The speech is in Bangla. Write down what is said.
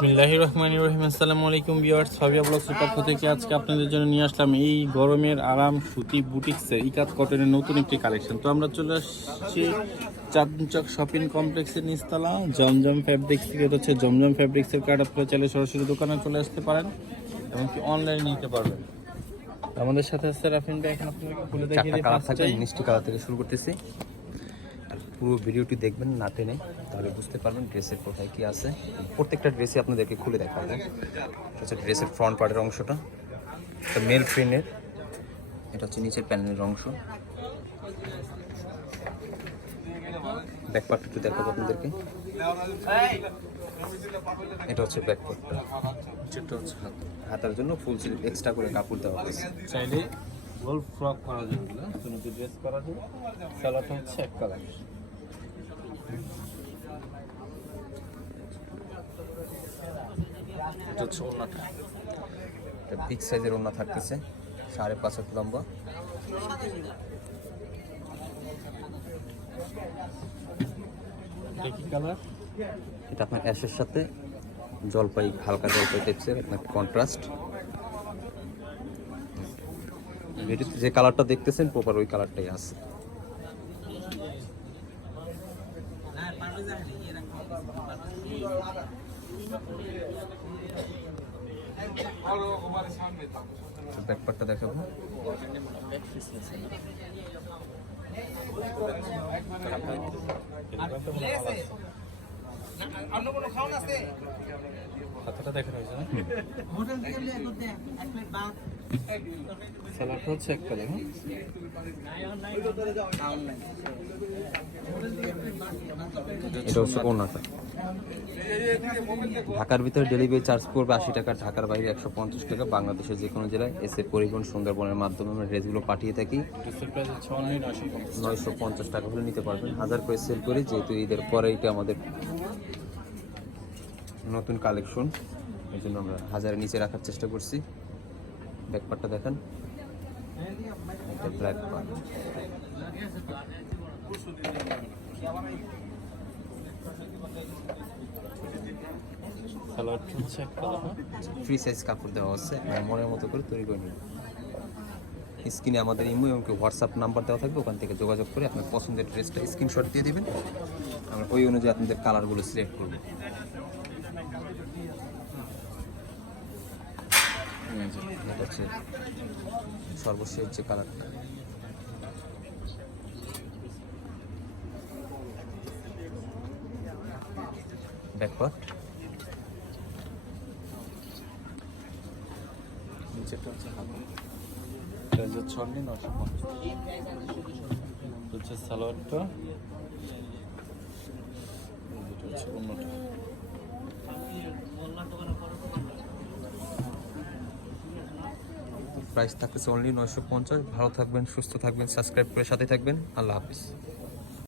বিসমিল্লাহির রহমানির রহিম। আসসালামু আলাইকুম ভিউয়ার্স ফাবিয়া ব্লগসের পক্ষ থেকে আজকে আপনাদের জন্য নিয়ে আসলাম এই গরমের আরাম সুতি বুটিক্সের ইকাত কটনের নতুন একটি কালেকশন। তো আমরা চলে আসছি চাঁদচক শপিং কমপ্লেক্সের নিচতলা জমজম ফ্যাব্রিক্স থেকে হচ্ছে জমজম ফ্যাব্রিক্সের কার্ড আপনারা চাইলে সরাসরি দোকানে চলে আসতে পারেন এমনকি অনলাইনে নিতে পারবেন। আমাদের সাথে আছে রাফিন ভাই এখন আপনাকে খুলে দেখিয়ে দিই। মিষ্টি কালার থেকে শুরু করতেছি। পুরো ভিডিওটি দেখবেন, না টেনে, তাহলে বুঝতে পারবেন ড্রেসের কোথায় কি আছে। প্রত্যেকটা ড্রেসে আপনাদেরকে খুলে দেখাবো। হচ্ছে ড্রেসের ফ্রন্ট পার্টের অংশটা। মেল প্রিন্টের এটা হচ্ছে নিচের প্যানেলের অংশ। ব্যাক পার্ট একটু দেখাবো আপনাদেরকে। এটা হচ্ছে ব্যাক পার্টটা হচ্ছে হাত। হাতার জন্য ফুল স্লিভ এক্সট্রা করে কাপড় দেওয়া হয়েছে। চাইলে গোল ফ্রক করা যাবে না ড্রেস করা যাবে সালাটা হচ্ছে এক কালার হচ্ছে ওড়নাটা। এটা বিগ সাইজের ওড়না থাকতেছে সাড়ে পাঁচ হাত লম্বা। এটা আপনার অ্যাশের সাথে জলপাই হালকা জলপাই টাইপসের আপনার কন্ট্রাস্ট ভিডিওতে যে কালারটা দেখতেছেন প্রপার ওই কালারটাই আছে। ব্যাকপারটা দেখাবো। হাতাটা দেখা হয়েছে না? সালাটা হচ্ছে এক কালার হ্যাঁ? এটা হচ্ছে ওনাটা ঢাকার ভিতরে ডেলিভারি চার্জ পড়বে আশি টাকা, ঢাকার বাইরে একশো পঞ্চাশ টাকা। বাংলাদেশের যে কোনো জেলায় এসে পরিবহন সুন্দরবনের মাধ্যমে আমরা ড্রেসগুলো পাঠিয়ে থাকি। নয়শো পঞ্চাশ টাকা হলে নিতে পারবেন। হাজার করে সেল করি, যেহেতু ঈদের পরে এটা আমাদের নতুন কালেকশন এই জন্য আমরা হাজারের নিচে রাখার চেষ্টা করছি। ব্যাকপারটা দেখেন। এটা ব্ল্যাক পার্ট সালোয়ারটা হচ্ছে কালার হ্যাঁ? ফ্রি সাইজ কাপড় দেওয়া আপনারা মনের মতো করে তৈরি করে নিন। স্ক্রিনে আমাদের ইমো এবং হোয়াটসঅ্যাপ নাম্বার দেওয়া থাকবে, ওখান থেকে যোগাযোগ করে আপনার পছন্দের ড্রেসটা স্ক্রিনশট দিয়ে দেবেন। আমরা ওই অনুযায়ী আপনাদের কালারগুলো সিলেক্ট করব। সর্বশেষ যে কালারটা অন্যটা প্রাইস থাকতেছে অনলি নয়শো পঞ্চাশ। ভালো থাকবেন, সুস্থ থাকবেন সাবস্ক্রাইব করে সাথে থাকবেন। আল্লাহ হাফিজ।